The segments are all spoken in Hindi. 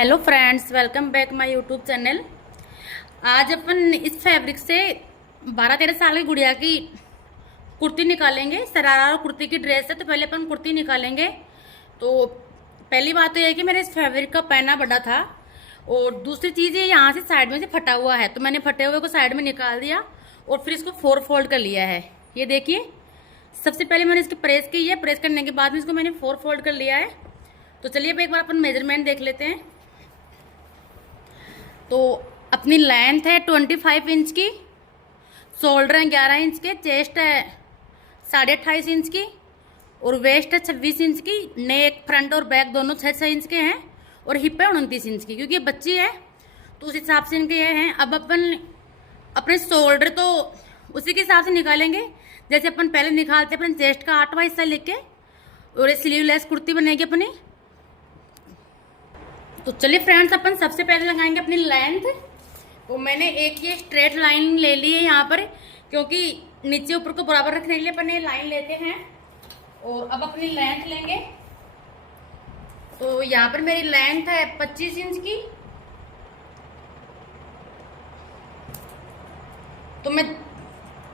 Hello friends, welcome back my YouTube channel. आज अपन इस फैब्रिक से 12-13 साल की गुड़िया की कुर्ती निकालेंगे। शरारा और कुर्ती की ड्रेस है, तो पहले अपन कुर्ती निकालेंगे। तो पहली बात तो यह है कि मेरे इस फैब्रिक का पहना बड़ा था, और दूसरी चीज़ ये यहाँ से साइड में से फटा हुआ है, तो मैंने फटे हुए को साइड में निकाल दिया और फिर इसको 4 फोल्ड कर लिया है। ये देखिए, सबसे पहले मैंने इसकी प्रेस की है, प्रेस करने के बाद में इसको मैंने 4 फोल्ड कर लिया है। तो चलिए अब एक बार अपन मेजरमेंट देख लेते हैं। तो अपनी लेंथ है 25 इंच की, शोल्डर है 11 इंच के, चेस्ट है 28.5 इंच की, और वेस्ट है 26 इंच की। नेक, फ्रंट और बैक दोनों 6-6 इंच के हैं, और हिप है 29 इंच की। क्योंकि ये बच्ची है तो उस हिसाब से इनके ये हैं। अब अपन अपने शोल्डर तो उसी के हिसाब से निकालेंगे जैसे अपन पहले निकालते अपन चेस्ट का 8वां हिस्सा लेके, और ये स्लीवलेस कुर्ती बनेगी अपनी। तो चलिए फ्रेंड्स, अपन सबसे पहले लगाएंगे अपनी लेंथ। तो मैंने एक ये स्ट्रेट लाइन ले ली है यहाँ पर, क्योंकि नीचे ऊपर को बराबर रखने के लिए अपन ये लाइन लेते हैं। और अब अपनी लेंथ लेंगे। तो यहाँ पर मेरी लेंथ है 25 इंच की। तो मैं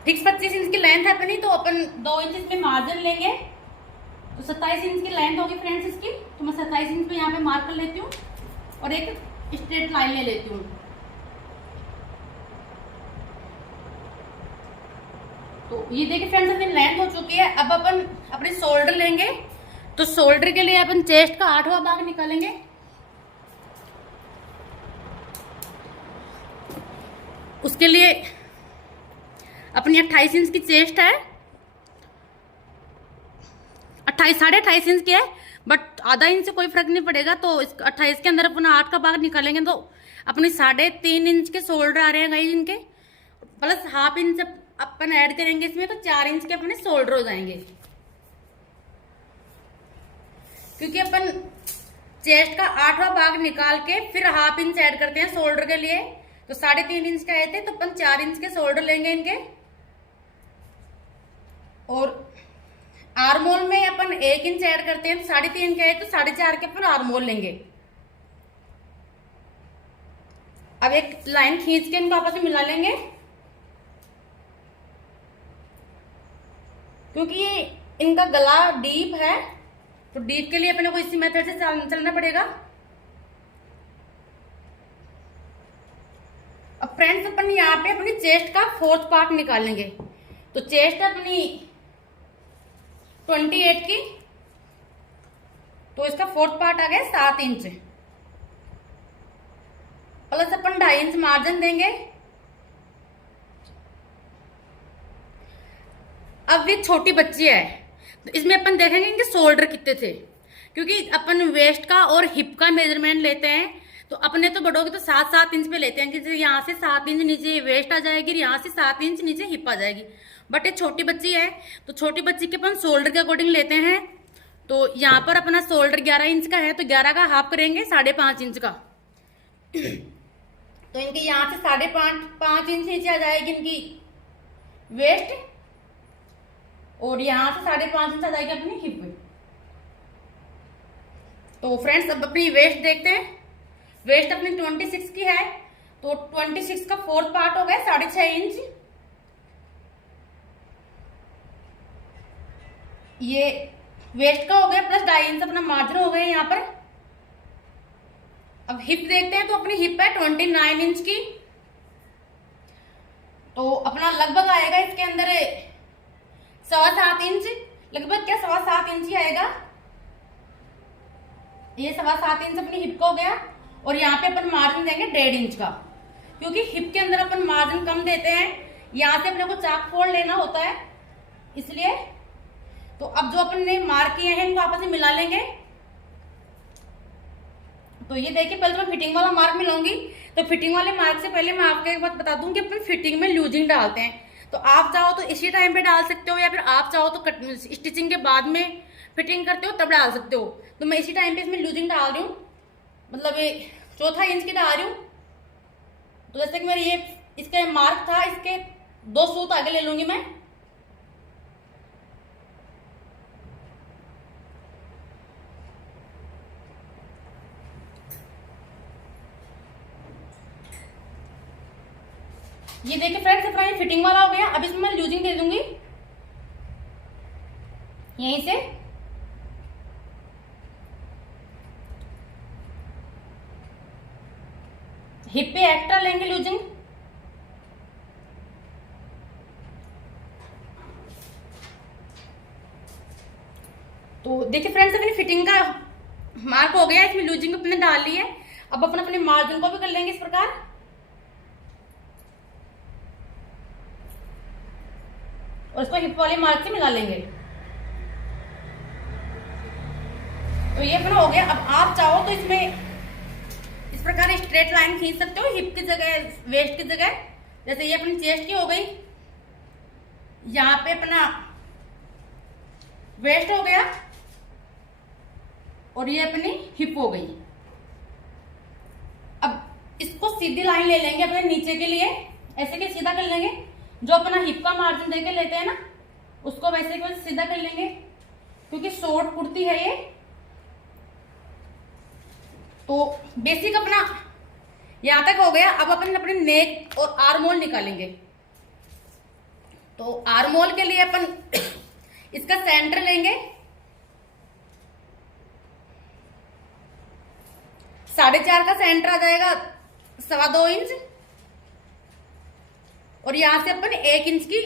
फिक्स 25 इंच की लेंथ है अपनी, तो अपन 2 इंच इसमें मार्जिन लेंगे। तो 27 इंच की लेंथ होगी फ्रेंड्स इसकी। तो मैं 27 इंच पे यहाँ पे मार्क कर लेती हूँ और एक स्ट्रेट लाइन ले लेती हूँ। तो ये देखिए फ्रेंड्स, अपनी लेंथ हो चुकी है। अब अपन अपने शोल्डर लेंगे। तो शोल्डर के लिए अपन चेस्ट का 8वां भाग निकालेंगे। उसके लिए अपनी 28 इंच की चेस्ट है, 28-28.5 इंच की है, बट आधा इंच से कोई फर्क नहीं पड़ेगा। तो इस 28 के अंदर अपन 8 का भाग निकालेंगे, तो अपनी 3.5 इंच के शोल्डर आ रहे हैं गाइस इनके, प्लस हाफ इंच अपन ऐड करेंगे इसमें, तो 4 इंच के अपने शोल्डर हो जाएंगे। क्योंकि अपन चेस्ट का 8वां भाग निकाल के फिर हाफ इंच ऐड करते हैं शोल्डर के लिए। तो 3.5 इंच का आए थे, तो अपन 4 इंच के शोल्डर लेंगे इनके। और आर्मोल में अपन 1 इंच ऐड करते हैं, तो 3.5 के आए तो 4.5 के अपन आर्मोल लेंगे। अब एक लाइन खींच के इनको आपस में मिला लेंगे, क्योंकि ये इनका गला डीप है, तो डीप के लिए अपने को इसी मेथड से चलना पड़ेगा। अब फ्रेंड्स, अपन यहाँ पे अपनी चेस्ट का 4th पार्ट निकालेंगे। तो चेस्ट अपनी 28 की, तो इसका 4th पार्ट आ गया 7 इंच, प्लस अपन 2.5 इंच मार्जिन देंगे। अब ये छोटी बच्ची है, तो इसमें अपन देखेंगे इनके शोल्डर कितने थे। क्योंकि अपन वेस्ट का और हिप का मेजरमेंट लेते हैं, तो अपने तो बड़ों के तो 7-7 इंच पे लेते हैं कि यहाँ से 7 इंच नीचे वेस्ट आ जाएगी, यहाँ से 7 इंच नीचे हिप आ जाएगी। बट ये छोटी बच्ची है, तो छोटी बच्ची के अपन शोल्डर के अकॉर्डिंग लेते हैं। तो यहाँ पर अपना शोल्डर 11 इंच का है, तो 11 का हाफ करेंगे 5.5 इंच का। तो इनके यहाँ से 5.5 इंच नीचे आ जाएगी इनकी वेस्ट, और यहाँ से 5.5 इंच आ जाएगी अपनी हिप में। तो फ्रेंड्स, अब अपनी वेस्ट देखते हैं। वेस्ट अपनी 26 की है, तो 26 का 4th पार्ट हो गया 6.5 इंच। ये वेस्ट का हो गया, प्लस 2.5 इंच अपना मार्जिन हो गया यहाँ पर। अब हिप देखते हैं। तो अपनी हिप है 29 इंच की, तो अपना लगभग आएगा इसके अंदर 7.25 इंच, लगभग क्या 7.25 इंच ही आएगा। ये 7.25 इंच अपनी हिप का हो गया। और यहाँ पे अपन मार्जिन देंगे 1.5 इंच का, क्योंकि हिप के अंदर अपन मार्जिन कम देते हैं। यहाँ से अपने को चाक फोल्ड लेना होता है, इसलिए। तो अब जो अपन ने मार्क किए हैं इनको आपस में मिला लेंगे। तो ये देखिए, पहले तो मैं फिटिंग वाला मार्क मिलाऊंगी। तो फिटिंग वाले मार्क से पहले मैं आपको एक बात बता दूं कि अपन फिटिंग में लूजिंग डालते हैं। तो आप चाहो तो इसी टाइम पे डाल सकते हो, या फिर आप चाहो तो स्टिचिंग के बाद में फिटिंग करते हो तब डाल सकते हो। तो मैं इसी टाइम पे इसमें लूजिंग डाल रही हूँ, मतलब ये 4 इंच की डाल रही हूँ। तो जैसे कि मेरे ये इसका मार्क था, इसके 2 सूत आगे ले लूंगी मैं। ये देखिए फ्रेंड्स, अपना ये फिटिंग वाला हो गया। अब इसमें मैं लूजिंग दे दूंगी यहीं से। हिप पे एक्स्ट्रा लेंगे लूजिंग। तो देखिए फ्रेंड्स, अपनी फिटिंग का मार्क हो गया, इसमें लूजिंग अपने डाल ली है। अब अपन अपने मार्जिन को भी कर लेंगे इस प्रकार। और इसको हिप वाले मार्क से मिला लेंगे। तो ये अपना हो गया। अब आप चाहो तो इसमें इस प्रकार स्ट्रेट लाइन खींच सकते हो हिप की जगह, वेस्ट की जगह। जैसे ये अपनी चेस्ट की हो गई, यहाँ पे अपना वेस्ट हो गया और ये अपनी हिप हो गई। अब इसको सीधी लाइन ले लेंगे अपने नीचे के लिए, ऐसे के सीधा कर लेंगे। जो अपना हिप का मार्जिन देके लेते हैं ना, उसको वैसे के सीधा कर लेंगे, क्योंकि शॉर्ट कुर्ती है ये। तो बेसिक अपना यहां तक हो गया। अब अपन अपने नेक और आर्म होल निकालेंगे। तो आर्म होल के लिए अपन इसका सेंटर लेंगे 4.5 का सेंटर आ जाएगा 2.25 इंच। और यहां से अपन 1 इंच की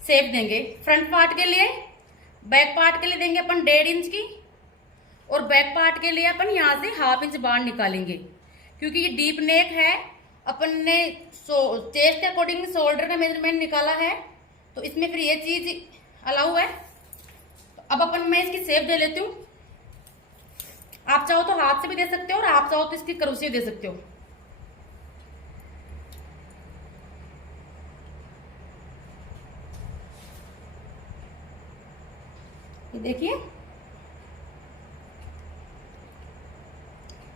शेप देंगे फ्रंट पार्ट के लिए। बैक पार्ट के लिए देंगे अपन 1.5 इंच की। और बैक पार्ट के लिए अपन यहां से 1/2 इंच बाहर निकालेंगे, क्योंकि ये डीप नेक है। अपन ने चेस्ट के अकॉर्डिंग शोल्डर का मेजरमेंट निकाला है, तो इसमें फिर ये चीज अलाउ है। तो अब अपन मैं इसकी शेप दे लेती हूँ। आप चाहो तो हाथ से भी दे सकते हो और आप चाहो तो इसकी करूसी दे सकते हो। ये देखिए,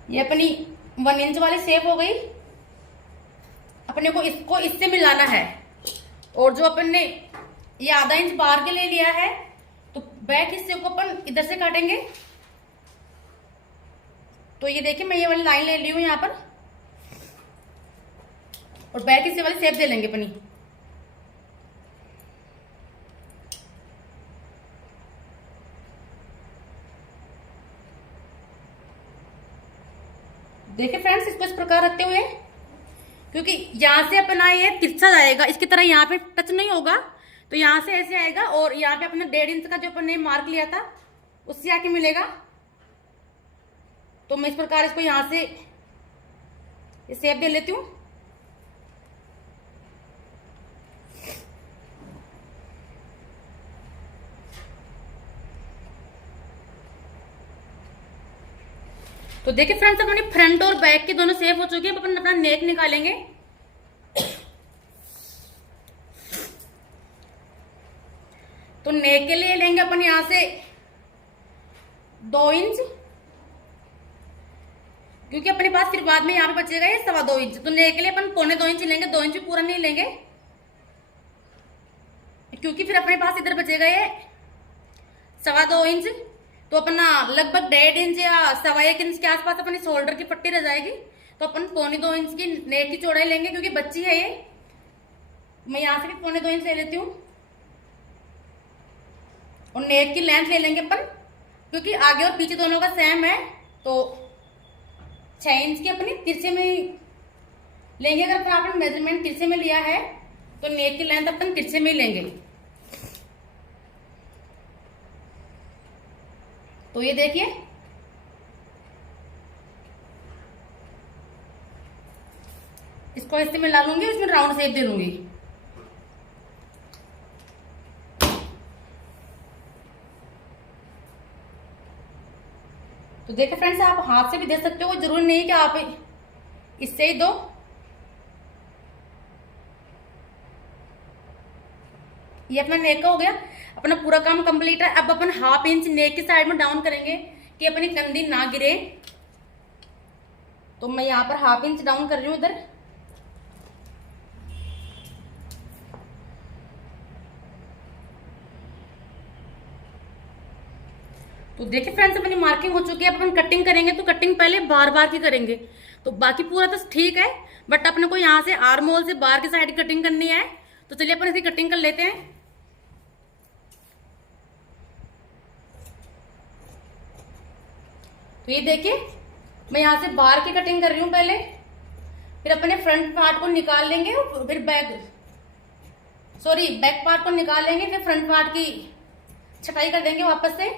ये अपनी 1 इंच वाली शेप हो गई। अपने को इसको इससे मिलाना है। और जो अपन ने ये 1/2 इंच बाहर के ले लिया है, तो बैक हिस्से को अपन इधर से काटेंगे। तो ये देखिए, मैं ये वाली लाइन ले ली हूं यहां पर, और बैक हिस्से वाली शेप दे लेंगे अपनी। देखिए फ्रेंड्स, इसको इस प्रकार रखते हुए, क्योंकि यहां से अपना ये तिरछा जाएगा, इसकी तरह यहाँ पे टच नहीं होगा। तो यहां से ऐसे आएगा और यहाँ पे अपना 1.5 इंच का जो अपन ने मार्क लिया था उससे आके मिलेगा। तो मैं इस प्रकार इसको यहां से शेप दे लेती हूँ। तो देखिए फ्रेंड्स, अपनी फ्रंट और बैक की दोनों शेप हो चुकी है। अपन अपना नेक निकालेंगे। तो नेक के लिए लेंगे अपन यहां से 2 इंच, क्योंकि अपने पास फिर बाद में यहाँ पे बचेगा ये 2.25 इंच। तो नेक के लिए अपन 2.25 इंच लेंगे, 2 इंच पूरा नहीं लेंगे, क्योंकि फिर अपने पास इधर बचेगा ये 2.25 इंच। तो अपना लगभग 1.5 इंच या 1.25 इंच के आसपास अपनी शोल्डर की पट्टी रह जाएगी। तो अपन 2.25 इंच की नेक की चौड़ाई लेंगे, क्योंकि बच्ची है ये। मैं यहां से भी 2.25 इंच ले लेती हूँ। और नेक की लेंथ ले लेंगे अपन, क्योंकि आगे और पीछे दोनों का सेम है। तो 6 इंच की अपनी तिरछे में लेंगे। अगर आपने मेजरमेंट तिरछे में लिया है तो नेक की लेंथ अपन तिरछे में ही लेंगे। तो ये देखिए, इसको ऐसे मिला लूंगी, इसमें राउंड शेप दे लूंगी। तो देखिए फ्रेंड्स, आप हाथ से भी दे सकते हो, जरूरी नहीं कि आप इससे ही दो। ये अपना नेक का हो गया, अपना पूरा काम कंप्लीट है। अब अपन 1/2 इंच नेक की साइड में डाउन करेंगे कि अपनी कंधी ना गिरे। तो मैं यहाँ पर 1/2 इंच डाउन कर रही हूँ इधर। तो देखिए फ्रेंड्स अपनी मार्किंग हो चुकी है। अपन कटिंग करेंगे तो कटिंग पहले बार बार की करेंगे, तो बाकी पूरा तो ठीक है, बट अपने को यहाँ से आर्म होल से बाहर की साइड कटिंग करनी है। तो चलिए अपन इसकी कटिंग कर लेते हैं। तो ये देखिए मैं यहाँ से बाहर की कटिंग कर रही हूँ पहले, फिर अपने फ्रंट पार्ट को निकाल लेंगे, फिर बैक पार्ट को निकाल लेंगे, फिर फ्रंट पार्ट की छटाई कर देंगे वापस से।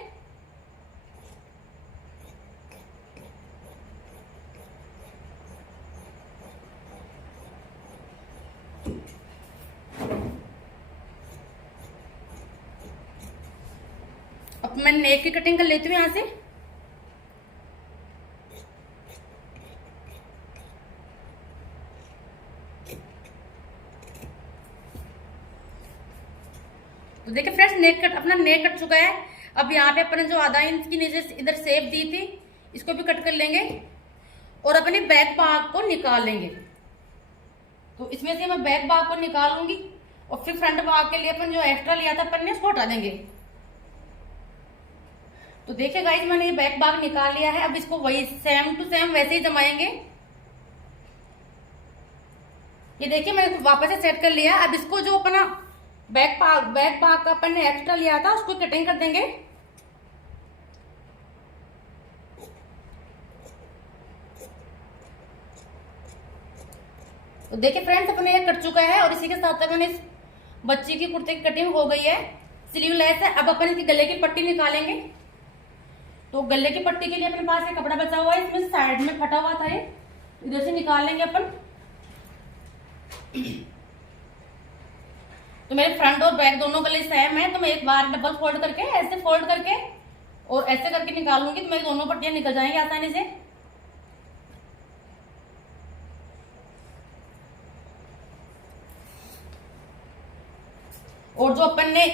अब मैं नेक की कटिंग कर लेती हूँ यहां से। तो देखिए फ्रेंड्स अपना नेक कट चुका है। अब यहाँ पे अपने जो आधा इंच की नीचे इधर शेप दी थी इसको भी कट कर लेंगे और अपने बैक पार्ट को निकाल लेंगे। तो इसमें से मैं बैक पार्ट को निकालूंगी और फिर फ्रंट पार्ट के लिए अपन जो एक्स्ट्रा लिया था अपन ने उसको हटा देंगे। तो देखिए गाइस मैंने ये बैक पार्ट निकाल लिया है। अब इसको वही सेम टू सेम वैसे ही जमाएंगे। ये देखिए मैंने वापस से सेट कर लिया। अब इसको जो अपना बैक पार्ट का अपन ने एक्स्ट्रा लिया था उसको कटिंग कर देंगे। तो देखिए फ्रेंड्स अपने ये कट चुका है और इसी के साथ अपने इस बच्ची की कुर्ते की कटिंग हो गई है, स्लीवलेस है। अब अपन इसकी गले की पट्टी निकालेंगे। तो गले की पट्टी के लिए अपने पास एक कपड़ा बचा हुआ है, इसमें साइड में फटा हुआ था, ये इधर से निकाल लेंगे अपन। तो मेरे फ्रंट और बैक दोनों गले सेम है, तो मैं एक बार डबल फोल्ड करके ऐसे फोल्ड करके और ऐसे करके निकालूंगी, तो मेरी दोनों पट्टियां निकल जाएंगी आसानी से। और जो अपन ने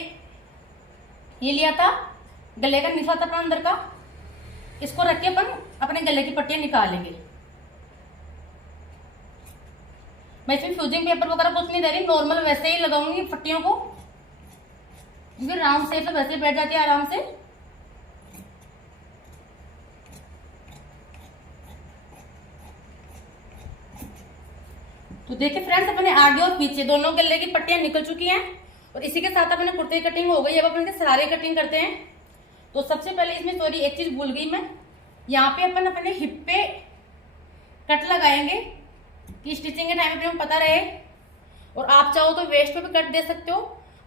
ये लिया था गले का निचला था अंदर का, इसको रख के अपन अपने गले की पट्टियां निकालेंगे। मैं इसमें फ्यूजिंग पेपर वगैरह कुछ नहीं दे रही, नॉर्मल वैसे ही लगाऊंगी पट्टियों को, क्योंकि राउंड शेप में वैसे ही बैठ जाती है आराम से। तो देखिए फ्रेंड्स अपने आगे और पीछे दोनों गले की पट्टियां निकल चुकी हैं और इसी के साथ अपने कुर्ते की कटिंग हो गई। अब अपन सरारे कटिंग करते हैं। तो सबसे पहले इसमें सॉरी एक चीज भूल गई मैं, यहाँ पे अपन अपने हिप पे कट लगाएंगे कि स्टिचिंग के टाइम पे पता रहे। और आप चाहो तो वेस्ट पे भी कट दे सकते हो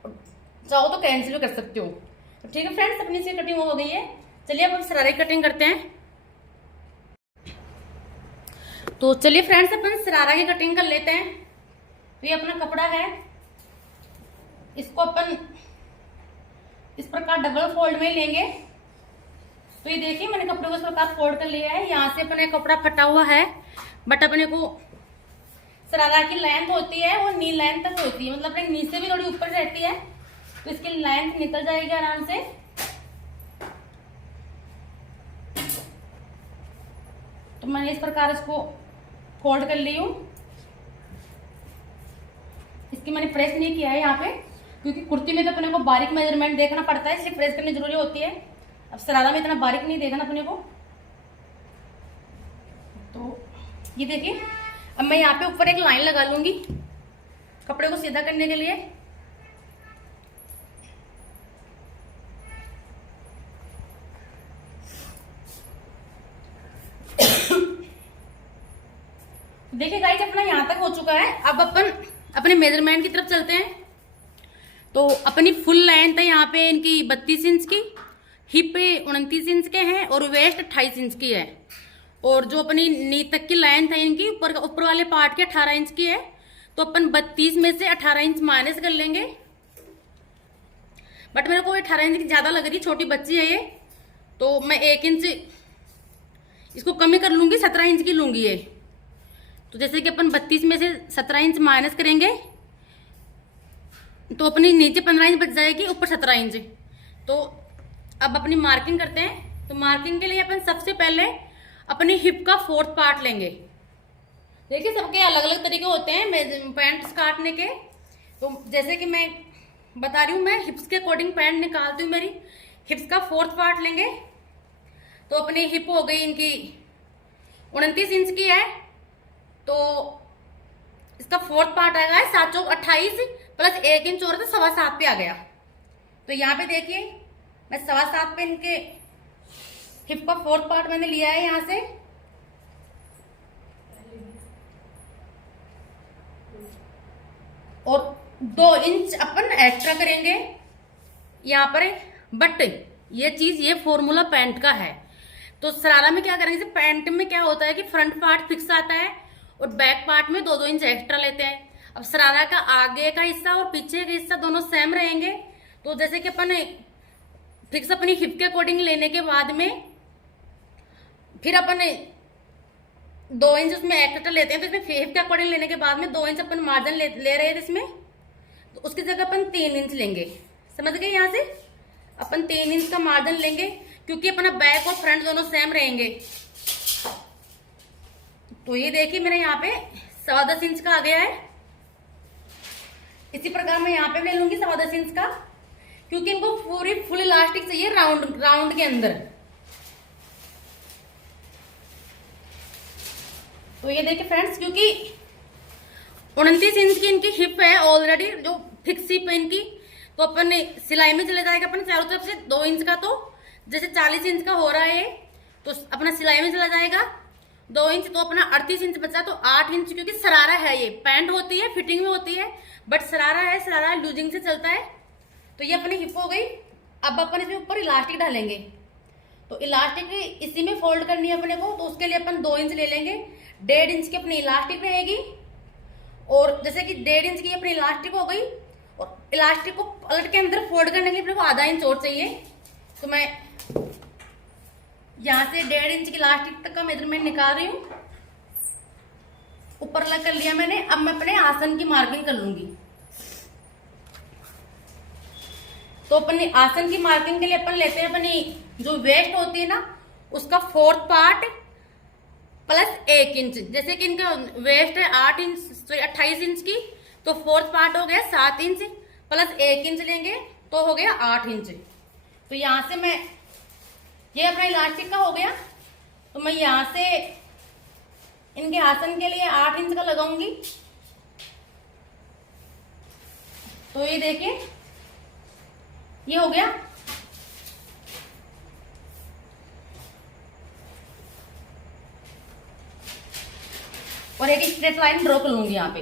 और चाहो तो कैंसिल भी कर सकते हो। तो ठीक है फ्रेंड्स अपनी सी कटिंग हो गई है। चलिए अब हम सरारे कटिंग करते हैं। तो चलिए फ्रेंड्स अपन सरारा की कटिंग कर लेते हैं। तो ये अपना कपड़ा है, इसको अपन इस प्रकार डबल फोल्ड में लेंगे। तो ये देखिए मैंने कपड़े को इस प्रकार फोल्ड कर लिया है। यहाँ से अपने कपड़ा फटा हुआ है, बट अपने को सरारा की लेंथ होती है वो नी लेंथ तक होती है, मतलब अपने नी से भी थोड़ी ऊपर रहती है, तो इसकी लेंथ निकल जाएगी आराम से। तो मैंने इस प्रकार इसको फोल्ड कर ली हूँ। इसकी मैंने प्रेस नहीं किया है यहाँ पे, क्योंकि कुर्ती में तो अपने को बारीक मेजरमेंट देखना पड़ता है, इसलिए प्रेस करनी जरूरी होती है। अब सरारा में इतना बारीक नहीं देखना अपने को। तो ये देखिए अब मैं यहाँ पे ऊपर एक लाइन लगा लूंगी कपड़े को सीधा करने के लिए। देखिए गाइस अपना यहाँ तक हो चुका है। अब अपन अपने मेजरमेंट की तरफ चलते हैं। तो अपनी फुल लेंथ है यहाँ पे इनकी 32 इंच की, हिप 29 इंच के हैं और वेस्ट 28 इंच की है। और जो अपनी नी तक की लेंथ है इनकी ऊपर वाले पार्ट के 18 इंच की है। तो अपन 32 में से 18 इंच माइनस कर लेंगे। बट मेरे को 18 इंच की ज्यादा लग रही, छोटी बच्ची है ये, तो मैं 1 इंच इसको कमी कर लूंगी, 17 इंच की लूंगी ये। तो जैसे कि अपन 32 में से 17 इंच माइनस करेंगे तो अपनी नीचे 15 इंच बच जाएगी, ऊपर 17 इंच। तो अब अपनी मार्किंग करते हैं। तो मार्किंग के लिए अपन सबसे पहले अपनी हिप का 4th पार्ट लेंगे। देखिए सबके अलग अलग तरीके होते हैं पैंट काटने के। तो जैसे कि मैं बता रही हूँ, मैं हिप्स के अकॉर्डिंग पैंट निकालती हूँ। मेरी हिप्स का 4th पार्ट लेंगे, तो अपनी हिप हो गई इनकी 29 इंच की है, तो इसका फोर्थ पार्ट आएगा 7 चौक 28 प्लस 1 इंच और तो 7.25 पे आ गया। तो यहाँ पे देखिए मैं 7.25 पे इनके हिप का फोर्थ पार्ट मैंने लिया है यहाँ से, और 2 इंच अपन एक्स्ट्रा करेंगे यहाँ पर। बट ये चीज, ये फॉर्मूला पैंट का है। तो शरारा में क्या करेंगे, पैंट में क्या होता है कि फ्रंट पार्ट फिक्स आता है और बैक पार्ट में 2-2 इंच एक्स्ट्रा लेते हैं। अब शरारा का आगे का हिस्सा और पीछे का हिस्सा दोनों सेम रहेंगे। तो जैसे कि अपन फिक्स अपनी हिप के अकॉर्डिंग लेने के बाद में फिर अपन 2 इंच उसमें एक्स्ट्रा लेते हैं, तो इसमें हिप के अकॉर्डिंग लेने के बाद में 2 इंच अपन मार्जिन ले रहे हैं इसमें, तो उसकी जगह अपन 3 इंच लेंगे। समझ गए, यहाँ से अपन 3 इंच का मार्जिन लेंगे क्योंकि अपना बैक और फ्रंट दोनों सेम रहेंगे। तो ये देखिए मेरा यहाँ पे 10.25 इंच का आ गया है। इसी प्रकार मैं यहाँ पे ले लूंगी 10.25 इंच का, क्योंकि इनको पूरी फुल इलास्टिक चाहिए राउंड के अंदर। तो ये देखिए फ्रेंड्स, क्योंकि 29 इंच की इनकी हिप है ऑलरेडी, जो फिक्स हिप है इनकी, तो अपन सिलाई में चले जाएगा अपन चारों तरफ से 2 इंच का। तो जैसे 40 इंच का हो रहा है तो अपना सिलाई में चला जाएगा 2 इंच, तो अपना 38 इंच बचा। तो 8 इंच, क्योंकि शरारा है, ये पैंट होती है फिटिंग में होती है, बट शरारा है, शरारा लूजिंग से चलता है। तो ये अपनी हिप हो गई। अब अपन इसमें ऊपर इलास्टिक डालेंगे, तो इलास्टिक इसी में फोल्ड करनी है अपने को। तो उसके लिए अपन 2 इंच ले लेंगे, 1.5 इंच की अपनी इलास्टिक रहेगी। और जैसे कि 1.5 इंच की अपनी इलास्टिक हो गई, और इलास्टिक को पलट के अंदर फोल्ड करने के लिए अपने को आधा इंच और चाहिए। तो मैं यहाँ से 1.5 इंच की इलास्टिक तक का मेजरमेंट निकाल रही हूँ। ऊपर अलग कर लिया मैंने। अब मैं अपने आसन की मार्किंग कर लूंगी। तो अपनी आसन की मार्किंग के लिए अपन लेते हैं अपनी जो वेस्ट होती है ना, उसका फोर्थ पार्ट प्लस 1 इंच। जैसे कि इनका वेस्ट है 8 इंच, सॉरी 28 इंच की, तो फोर्थ पार्ट हो गया 7 इंच प्लस 1 इंच लेंगे तो हो गया 8 इंच। तो यहां से मैं, ये अपना इलास्टिक का हो गया, तो मैं यहां से इनके आसन के लिए 8 इंच का लगाऊंगी। तो ये देखिए ये हो गया। और एक स्ट्रेट लाइन ड्रॉ कर लूंगी यहाँ पे।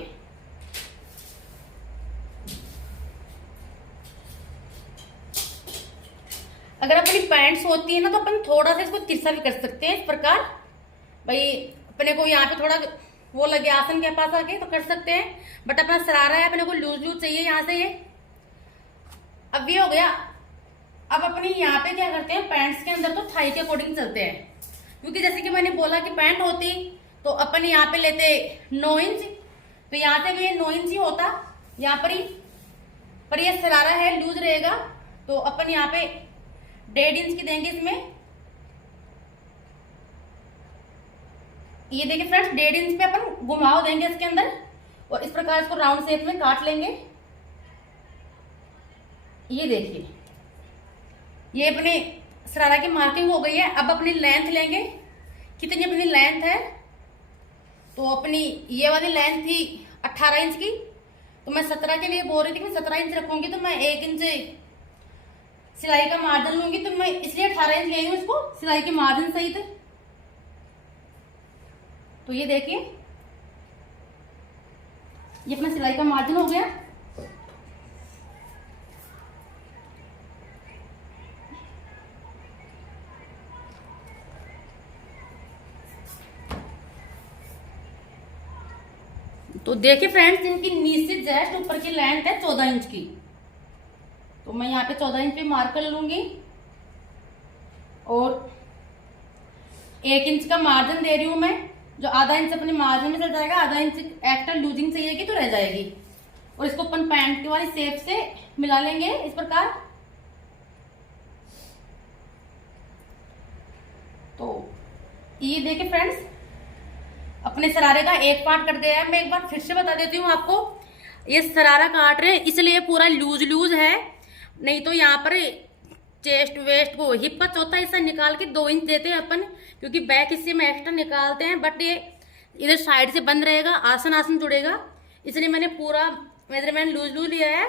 अगर अपनी पैंट्स होती है ना, तो अपन थोड़ा सा इसको तिरछा भी कर सकते हैं इस प्रकार। भाई अपने को यहाँ पे थोड़ा वो लगे आसन के पास आके तो कर सकते हैं, बट अपना शरारा है, अपने को लूज लूज चाहिए यहाँ से ये। अब ये हो गया। अब अपनी यहाँ पे क्या करते हैं, पैंट्स के अंदर तो थाई के अकॉर्डिंग चलते हैं, क्योंकि जैसे कि मैंने बोला कि पैंट होती तो अपन यहाँ पे लेते 9 इंच, तो यहाँ से भी ये 9 इंच ही होता यहाँ पर ही, पर ये शरारा है लूज रहेगा, तो अपन यहाँ पे 1.5 इंच की देंगे इसमें। ये देखिए फ्रेंड्स, 1.5 इंच पे अपन घुमाव देंगे इसके अंदर, और इस प्रकार इसको राउंड शेप में काट लेंगे। ये देखिए ये अपने शरारा की मार्किंग हो गई है। अब अपनी लेंथ लेंगे, कितनी अपनी लेंथ है, तो अपनी ये वाली लेंथ थी 18 इंच की, तो मैं 17 के लिए बोल रही थी कि 17 इंच रखूंगी, तो मैं 1 इंच सिलाई का मार्जिन लूंगी, तो मैं इसलिए 18 इंच ले रही हूँ इसको सिलाई के मार्जिन सहित। तो ये देखिए ये अपना सिलाई का मार्जिन हो गया। तो देखिए फ्रेंड्स, इनकी नीचे जस्ट ऊपर की लेंथ है 14 इंच की, तो मैं यहाँ पे 14 इंच पे मार्क कर लूंगी, और 1 इंच का मार्जिन दे रही हूं मैं, जो आधा इंच अपने मार्जिन में चल जाएगा, आधा इंच एक्स्ट्रा लूजिंग चाहिए तो रह जाएगी। और इसको अपन पैंट की वाली शेप से मिला लेंगे इस प्रकार। तो ये देखिए फ्रेंड्स, अपने शरारे का एक पार्ट कट गया है। मैं एक बार फिर से बता देती हूँ आपको, ये शरारा काट रहे हैं इसलिए पूरा लूज लूज है, नहीं तो यहाँ पर चेस्ट वेस्ट को हिप का चौथा हिस्सा निकाल के 2 इंच देते हैं अपन, क्योंकि बैक हिस्से में एक्स्ट्रा निकालते हैं, बट ये इधर साइड से बंद रहेगा, आसन आसन जुड़ेगा, इसलिए मैंने पूरा मेजरमेंट लूज लिया है।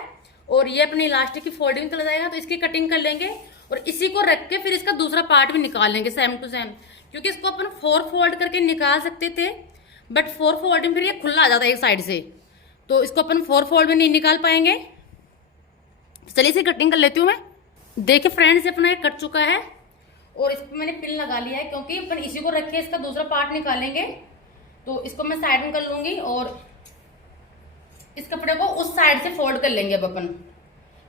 और ये अपनी इलास्टिक की फोल्डिंग चला जाएगा, तो इसकी कटिंग कर लेंगे और इसी को रख के फिर इसका दूसरा पार्ट भी निकाल लेंगे सेम टू सेम, क्योंकि इसको अपन 4 फोल्ड करके निकाल सकते थे, बट 4 फोल्ड में फिर ये खुला आ जाता है एक साइड से, तो इसको अपन 4 फोल्ड में नहीं निकाल पाएंगे। चलिए इसे कटिंग कर लेती हूँ मैं। देखिए फ्रेंड्स, अपना ये कट चुका है और इस पर मैंने पिन लगा लिया है, क्योंकि अपन इसी को रख के इसका दूसरा पार्ट निकालेंगे। तो इसको मैं साइड में कर लूंगी और इस कपड़े को उस साइड से फोल्ड कर लेंगे अब अपन,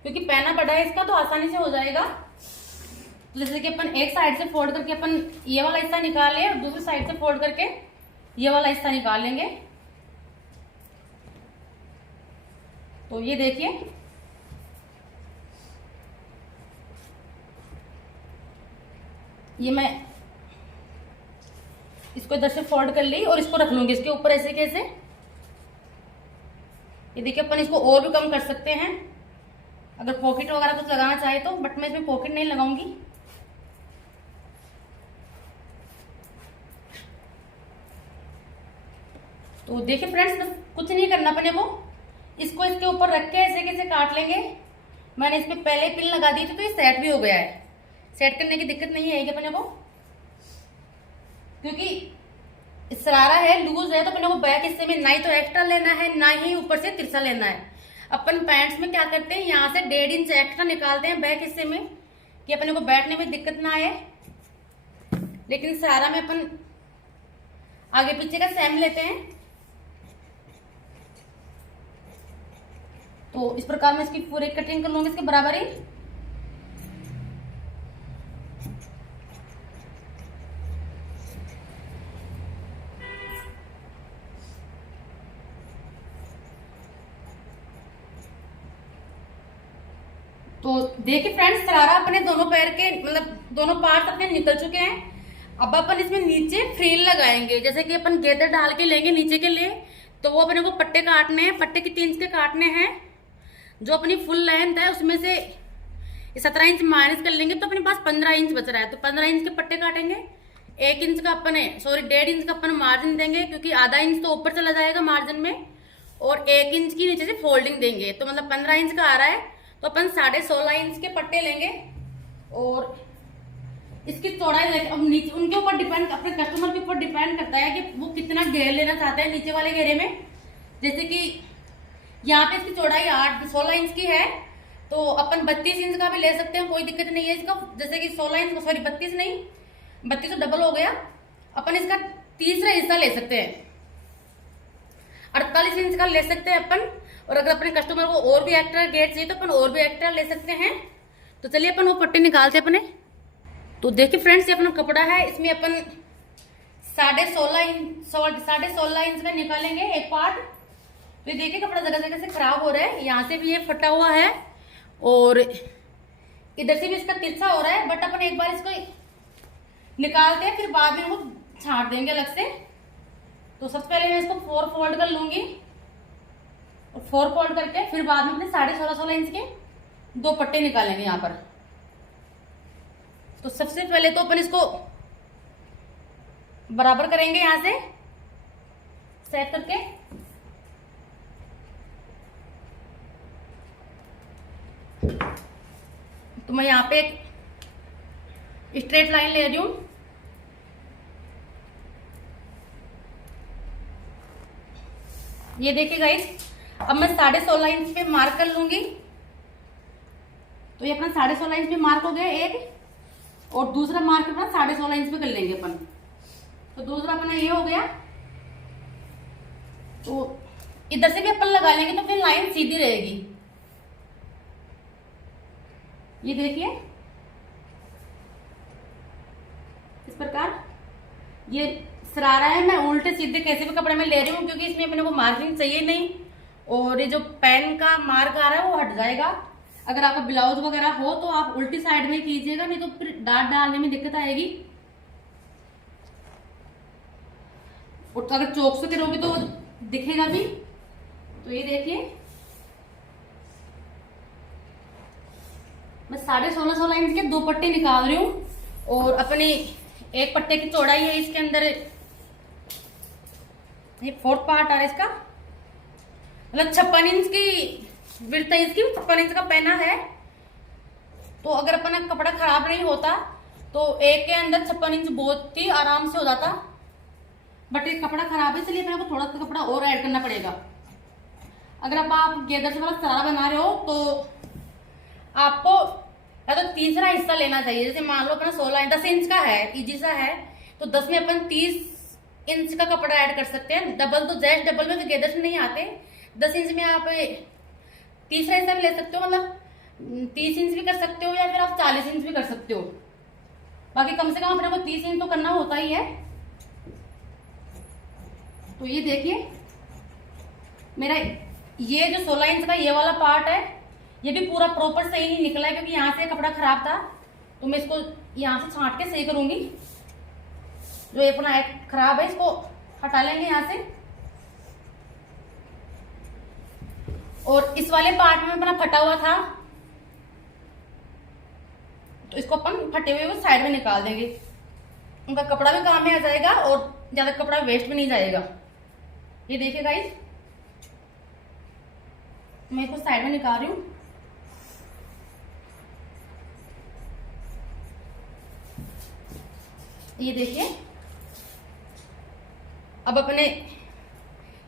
क्योंकि पहना बड़ा है इसका, तो आसानी से हो जाएगा। तो जैसे कि अपन एक साइड से फोल्ड करके अपन ये वाला हिस्सा निकाल लिया और दूसरी साइड से फोल्ड करके ये वाला हिस्सा निकाल लेंगे। तो ये देखिए, ये मैं इसको इधर से फोल्ड कर ली और इसको रख लूंगी इसके ऊपर ऐसे कैसे। ये देखिए, अपन इसको और भी कम कर सकते हैं अगर पॉकेट वगैरह कुछ लगाना चाहे तो, बट मैं इसमें पॉकेट नहीं लगाऊंगी। तो देखिए फ्रेंड्स, बस कुछ नहीं करना अपने को, इसको इसके ऊपर रख के ऐसे कैसे काट लेंगे। मैंने इस पे पहले पिन लगा दी थी, तो ये सेट भी हो गया है, सेट करने की दिक्कत नहीं आएगी अपने को, क्योंकि सरारा है लूज है, तो अपने को बैक हिस्से में ना ही तो एक्स्ट्रा लेना है, ना ही ऊपर से तिरछा लेना है। अपन पैंट्स में क्या करते हैं, यहाँ से 1.5 इंच एक्स्ट्रा निकालते हैं बैक हिस्से में, कि अपने को बैठने में दिक्कत ना आए। लेकिन सरारा में अपन आगे पीछे का सेम लेते हैं। तो इस प्रकार मैं इसकी पूरी कटिंग कर लूंगी इसके बराबर ही। तो देखिए फ्रेंड्स, सरारा अपने दोनों पैर के मतलब दोनों पार्ट अपने निकल चुके हैं। अब अपन इसमें नीचे फ्रिल लगाएंगे, जैसे कि अपन गेदर डाल के लेंगे नीचे के लिए, तो वो अपने को पट्टे काटने हैं, पट्टे कितने इंच के काटने हैं। जो अपनी फुल लेंथ है उसमें से 17 इंच माइनस कर लेंगे, तो अपने पास 15 इंच बच रहा है, तो 15 इंच के पट्टे काटेंगे। 1 इंच का अपन 1.5 इंच का अपन मार्जिन देंगे, क्योंकि आधा इंच तो ऊपर चला जाएगा मार्जिन में, और 1 इंच की नीचे से फोल्डिंग देंगे, तो मतलब 15 इंच का आ रहा है। तो अपन 16.5 इंच के पट्टे लेंगे और इसकी चौड़ाई अब नीचे उनके ऊपर डिपेंड, अपने कस्टमर के ऊपर डिपेंड करता है कि वो कितना घेर लेना चाहते हैं नीचे वाले घेरे में। जैसे कि यहाँ पे इसकी चौड़ाई 16 इंच की है, तो अपन 32 इंच का भी ले सकते हैं, कोई दिक्कत नहीं है इसका। जैसे कि 16 इंच, सॉरी 32 नहीं, 32 तो डबल हो गया, अपन इसका तीसरा हिस्सा ले सकते हैं, 48 इंच का ले सकते हैं अपन। और अगर अपने कस्टमर को और भी एक्स्ट्रा घेर चाहिए तो अपन और भी एक्स्ट्रा ले सकते हैं। तो चलिए अपन वो पट्टे निकालते हैं अपने। तो देखिए फ्रेंड्स, ये अपना कपड़ा है, इसमें अपन 16.5 इंच का निकालेंगे एक पार्ट। तो देखिए कपड़ा जगह जगह से खराब हो रहा है, यहाँ से भी ये फटा हुआ है और इधर से भी इसका तिरछा हो रहा है, बट अपन एक बार इसको निकालते हैं, फिर बाद में वो छाट देंगे अलग से। तो सबसे पहले मैं इसको 4 फोल्ड कर लूंगी और 4 फोल्ड करके फिर बाद में अपने 16.5 इंच के 2 पट्टे निकालेंगे यहाँ पर। तो सबसे पहले तो अपन इसको बराबर करेंगे यहाँ से सेट करके। तो मैं यहाँ पे एक स्ट्रेट लाइन ले रही हूं। ये देखिए गाइस, अब मैं 16.5 इंच पे मार्क कर लूंगी। तो ये अपना 16.5 इंच पे मार्क हो गया एक, और दूसरा मार्क अपना 16.5 इंच पे कर लेंगे अपन। तो दूसरा अपना ये हो गया, तो इधर से भी अपन लगा लेंगे तो फिर लाइन सीधी रहेगी। ये देखिए इस प्रकार ये सरारा है। मैं उल्टे सीधे कैसे भी कपड़े में ले रही हूँ, क्योंकि इसमें अपने को मार्किंग चाहिए नहीं, और ये जो पेन का मार्क आ रहा है वो हट जाएगा। अगर आपका ब्लाउज वगैरह हो तो आप उल्टी साइड में कीजिएगा, नहीं तो फिर डाट डालने में दिक्कत आएगी। और अगर चौक से करोगे तो दिखेगा भी। तो ये देखिए मैं 16.5 इंच के 2 पट्टे निकाल रही हूँ। और अपनी एक पट्टे की चौड़ाई है इसके अंदर, ये 4th पार्ट आ रहा है इसका, मतलब 56 इंच की विड्थ है इसकी, 56 इंच का पहना है। तो अगर अपना कपड़ा खराब नहीं होता तो एक के अंदर 56 इंच बहुत ही आराम से हो जाता, बट ये कपड़ा खराब है इसलिए अपने को थोड़ा सा कपड़ा और ऐड करना पड़ेगा। अगर आप गेदर से वाला सरारा बना रहे हो तो आपको या तो तीसरा हिस्सा लेना चाहिए। जैसे मान लो अपना 10 इंच का है, इजी सा है, तो 10 में अपन 30 इंच का कपड़ा ऐड कर सकते हैं। डबल तो जैश डबल में तो गेदर से नहीं आते, 10 इंच में आप तीसरा हिस्सा भी ले सकते हो, मतलब 30 इंच भी कर सकते हो या फिर आप 40 इंच भी कर सकते हो। बाकी कम से कम अपने को 30 इंच तो करना होता ही है। तो ये देखिए मेरा ये जो 16 इंच का ये वाला पार्ट है, ये भी पूरा प्रॉपर सही नहीं निकला है क्योंकि यहाँ से कपड़ा खराब था। तो मैं इसको यहाँ से छांट के सही करूंगी। जो ये अपना खराब है इसको हटा लेंगे यहाँ से। और इस वाले पार्ट में अपना फटा हुआ था तो इसको अपन फटे हुए को साइड में निकाल देंगे। उनका कपड़ा भी काम में आ जाएगा और ज्यादा कपड़ा वेस्ट भी नहीं जाएगा। ये देखिए गाइस, मैं इसको साइड में निकाल रही हूँ। ये देखिए, अब अपने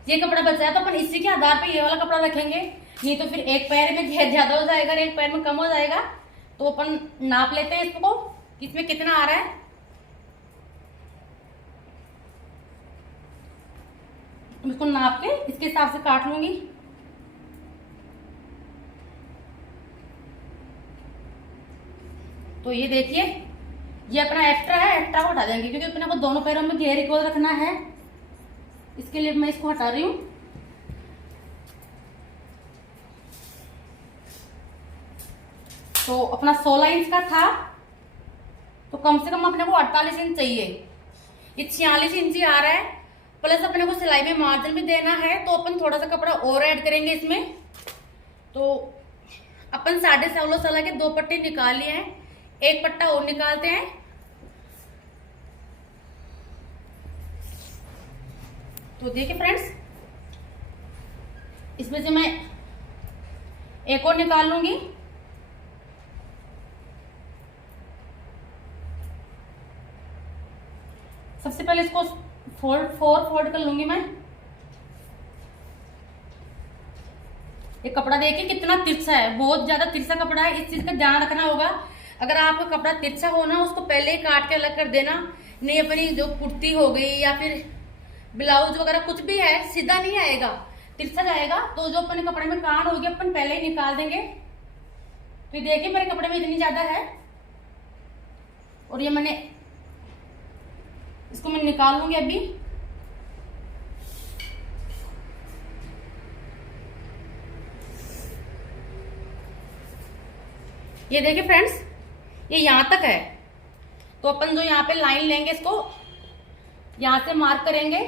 ये कपड़ा बचा है तो अपन इसी के आधार पे ये वाला कपड़ा रखेंगे, नहीं तो फिर एक पैर में घेर ज्यादा हो जाएगा और एक पैर में कम हो जाएगा। तो अपन नाप लेते हैं इसको, इसमें कितना आ रहा है। इसको नाप के इसके हिसाब से काट लूंगी। तो ये देखिए, ये अपना एक्स्ट्रा है, एक्स्ट्रा को हटा देंगे क्योंकि अपने को दोनों पैरों में घेर इक्वल रखना है। इसके लिए मैं इसको हटा रही हूं। तो अपना 16 इंच का था तो कम से कम अपने को 48 इंच चाहिए। ये 46 इंच ही आ रहा है, प्लस अपने को सिलाई में मार्जिन भी देना है तो अपन थोड़ा सा कपड़ा और ऐड करेंगे इसमें। तो अपन 16.5 के 2 पट्टे निकाल लिए हैं, एक पट्टा और निकालते हैं। तो देखिए फ्रेंड्स, इसमें से मैं एक और निकाल लूंगी। सबसे पहले इसको फोल्ड कर लूंगी मैं। ये कपड़ा देखिए कितना तिरछा है, बहुत ज्यादा तिरछा कपड़ा है, इस चीज का ध्यान रखना होगा। अगर आपका कपड़ा तिरछा हो ना, उसको पहले ही काट के अलग कर देना, नहीं अपनी जो कुर्ती हो गई या फिर ब्लाउज वगैरह कुछ भी है सीधा नहीं आएगा, तिरछा जाएगा। तो जो अपने कपड़े में कान होगी अपन पहले ही निकाल देंगे। तो ये देखिए मेरे कपड़े में इतनी ज्यादा है और ये मैंने इसको मैं निकाल लूंगी अभी। ये देखिए फ्रेंड्स, ये यहां तक है। तो अपन जो यहाँ पे लाइन लेंगे इसको यहां से मार्क करेंगे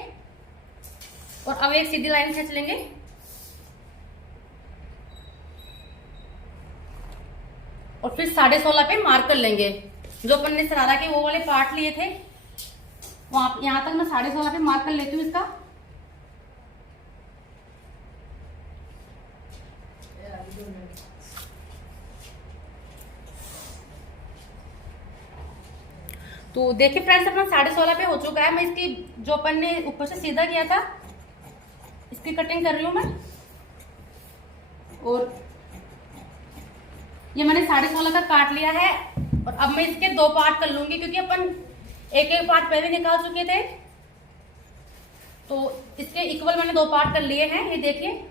और अब एक सीधी लाइन खींच लेंगे। और फिर 16.5 पे मार्क कर लेंगे। जो अपन ने शरारा के वो वाले पार्ट लिए थे वहां यहां तक मैं 16.5 पे मार्क कर लेती हूँ इसका। तो देखिए फ्रेंड्स, अपना 16.5 पे हो चुका है। मैं इसकी जो अपन ने ऊपर से सीधा किया था इसकी कटिंग कर रही हूँ मैं। और ये मैंने 16.5 का काट लिया है और अब मैं इसके 2 पार्ट कर लूंगी क्योंकि अपन एक पार्ट पहले निकाल चुके थे। तो इसके इक्वल मैंने 2 पार्ट कर लिए हैं, ये देखिए।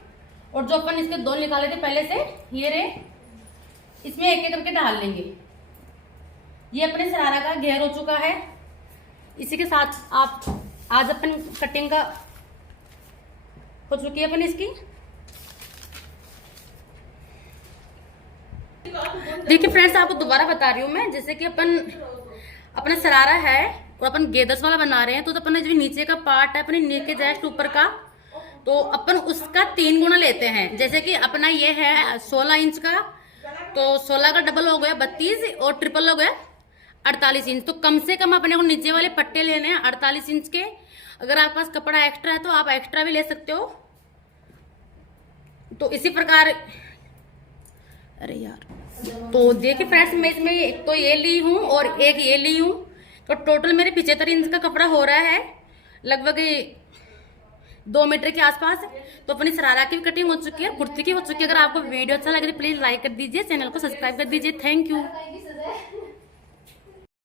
और जो अपन इसके 2 निकाले थे पहले से, ये रहे, इसमें एक एक करके डाल लेंगे। ये अपने शरारा का घेर हो चुका है। इसी के साथ आप आज अपन कटिंग का हो चुकी है अपन इसकी। देखिए फ्रेंड्स, आपको दोबारा बता रही हूँ मैं, जैसे कि अपन अपना शरारा है और अपन गेदर्स वाला बना रहे हैं तो अपन जो नीचे का पार्ट है अपने नी के जस्ट ऊपर का, तो अपन उसका 3 गुना लेते हैं। जैसे कि अपना ये है 16 इंच का तो 16 का डबल हो गया 32 और ट्रिपल हो गया 48 इंच। तो कम से कम अपने को नीचे वाले पट्टे लेने हैं 48 इंच के। अगर आपके पास कपड़ा एक्स्ट्रा है तो आप एक्स्ट्रा भी ले सकते हो। तो इसी प्रकार, अरे यार, तो देखिए फ्रेंड्स, मैं इसमें एक तो ये ली हूँ और एक ये ली हूँ, तो टोटल मेरे 75 इंच का कपड़ा हो रहा है, लगभग 2 मीटर के आसपास। तो अपनी शरारा की भी कटिंग हो चुकी है, कुर्ती की हो चुकी है। अगर आपको वीडियो अच्छा लगे तो प्लीज लाइक कर दीजिए, चैनल को सब्सक्राइब कर दीजिए। Thank you.